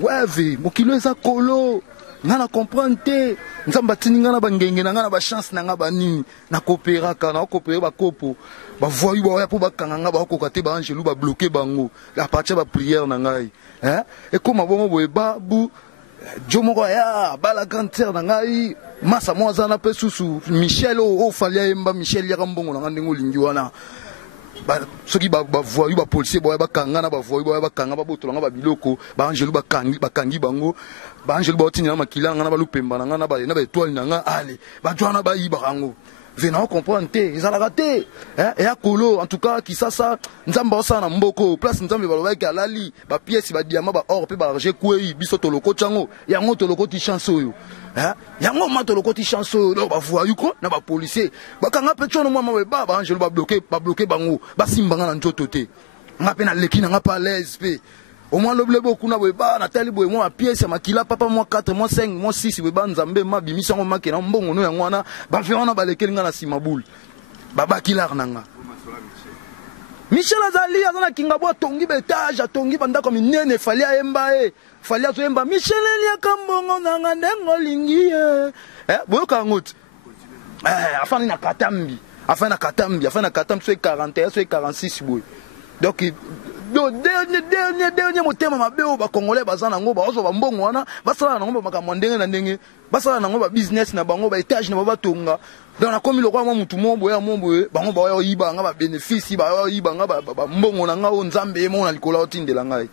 Ouais, ve, mokilo eza kolo. Ngana comprendre te. Nzamba tini ngana bangenge na ngana ba chance na ngaba nini. Na coopérer kana coopérer ba kopo. Ba voyu ba ya po ba kanganga ba ko kate ba angelu ba bloquer bango. La partie ba prière na ngai. Hein? Et comme bon boye ba bu Jomoko ya bala cancer na ngai. Masa moza na pe susu Michel o falia emba Michel ya kambongo na ndengo lingi wana. Soki ba voyu ba policier boya ba kanga na ba voyu boya ba kanga ba botolanga ba biloko ba angelu ba kangi bango ba angelu ba otinya makila ngana ba lupemba na ngana ba étoile na nga ale ba jwana ba yiba rango venant comprendre te ezala raté hein et akolo en tout cas qui ça nzamba osa na mboko place nzambe ba lobaki alali ba pièce ba diamant ba or pe ba argent kwei biso toloko chango yango toloko ti chance oyo hein yango ma toloko ti chance oyo ba voyu ko na ba policier ba kanga pe chono mwa ba angelo ba bloquer bango ba simbanga na njoto te nga pe na leki na nga pa l'aise pe au moins le beaucoup na ba na tali boy moi pièce makila papa moi 4 moi 5 moi 6 ba nzambe ma bimisa ngo makena mbongo no yango wana ba fe wana ba lekeli nga na simaboul baba kilar nanga Michel Azali azana kinga bo tongi betage atongi banda comme nene falia emba falia to emba Michel elia kambongo nanga ndengo lingi boyo kangot afani na katambi afana katambi so 41 so 46 boy donc dernier motema mabeo ba congolais bazana ngo ba ozo ba mbongo wana basala na ngo ba makamandenge na ndenge basala na ngo ba business na bango ba étage na ba tonga donc na komi lokwa mutu mombo ya mombo bango ba yo yiba nga ba bénéfice ba yo yiba nga ba mbongo na nga o nzambe mo na likola otindela ngai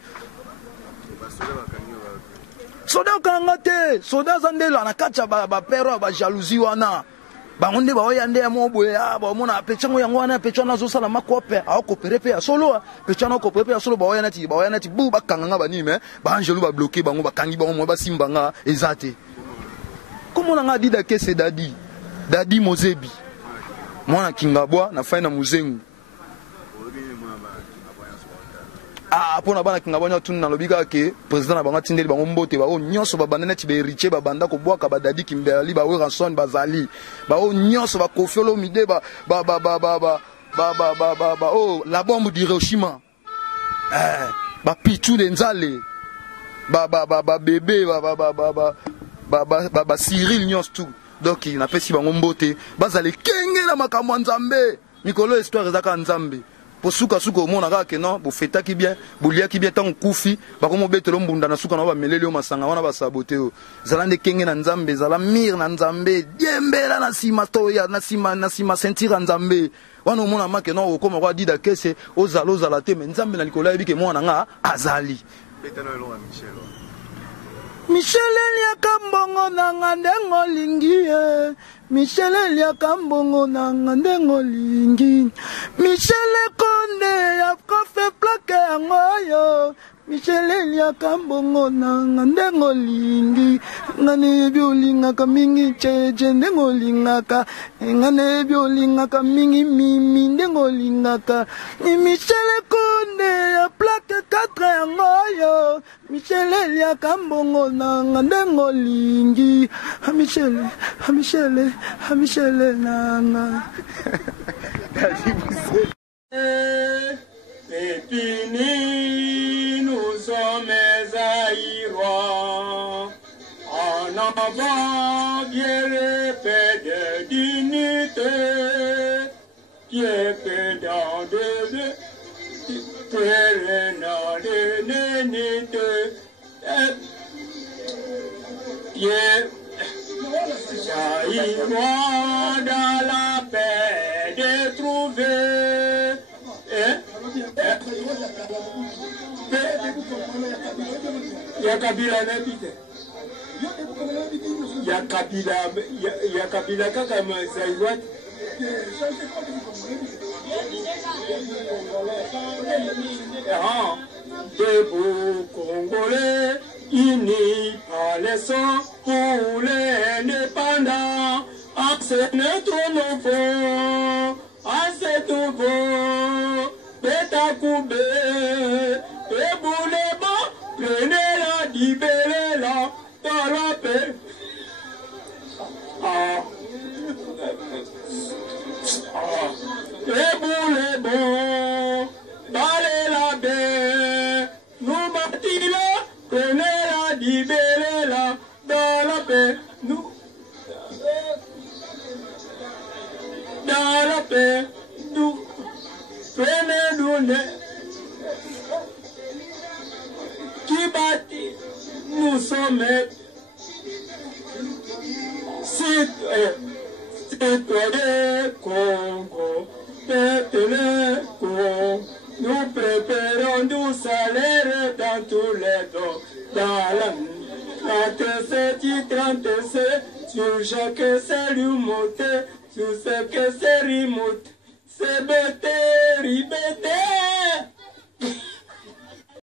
soda kanga te soda zandela na kacha ba pero ba jalousie wana bangonde ba oyande ya mombo ya ba mona pechango yango wana pechana zo sala makope a coopérer pe ya solo pechana coopérer pe ya solo ba oyana ti bu ba kanga ba ni me ba angelu ba bloquer bango ba kangi bango mo ba simbanga ezate comment on a dit que c'est Dadi Mozebi mwana kingabwa na faina muzengu pona bana kingabwa nyotu na lobika ke président na bango tindeli bango mbote ba o nyonso ba bandana ti be riche ba banda ko bwaka ba Dadi Kimbali ba we ranson bazali ba o nyonso ba kofiolo mide ba oh la bombe d'Hiroshima ba pichu de nzale ba bébé ba Cyril nyonso tout donc il n'a pas si bango mbote bazali kenge na makamwa nzambe mikolo histoire zaka nzambe posuka suka omona kaka ke non bofetaki bien boliaki bien tant kufi bakomo betelo mbunda na suka na ba meleli o masanga wana ba sabote o zala nde kenge na nzambe zala mir na nzambe diembela na sima toya na sima sentir nzambe wana omona make non okoma kwa dida kese ozala te mais nzambe na likola yebike mwana nga azali Michel elia kambongo nanga ndengo lingi Michel elia kambongo nanga ndengo lingi Michel konde ya kofe plaque yango yo Michel elia kambongo nanga ndengo lingi ngane biolinga ka mingi cheje ndengo lingaka ngane biolinga ka mingi mimi ndengo lingaka ni Michel konde ya plaque 4 yango yo Michel elia kambongo nanga ndengo lingi Michel nanga c'est fini, nous sommes Zaïrois. En avant vient le paix de dignité, qui est pédant de prérenant de nénité. Zaïrois dans la paix de trouver. Ya Kabila kaka Zaïrois. Debout Congolais, unis par les sangs pour les indépendants. C'est notre nouveau, c'est nouveau. Pétacoubé, Pébouleba, prenez-la, libérez-la, dans la paix. Pébouleba, balez la baie, nous bâtis-la, prenez-la, libérez-la dans la paix. Nous, dans la paix, nous prenez-nous qui bâtit, nous sommes citoyens Congo, peuple Congo. Nous préparons nos salaires dans tous les dons, dans la 37, 37, sur chaque salut monté, sur chaque série monté, c'est bêté, ribété.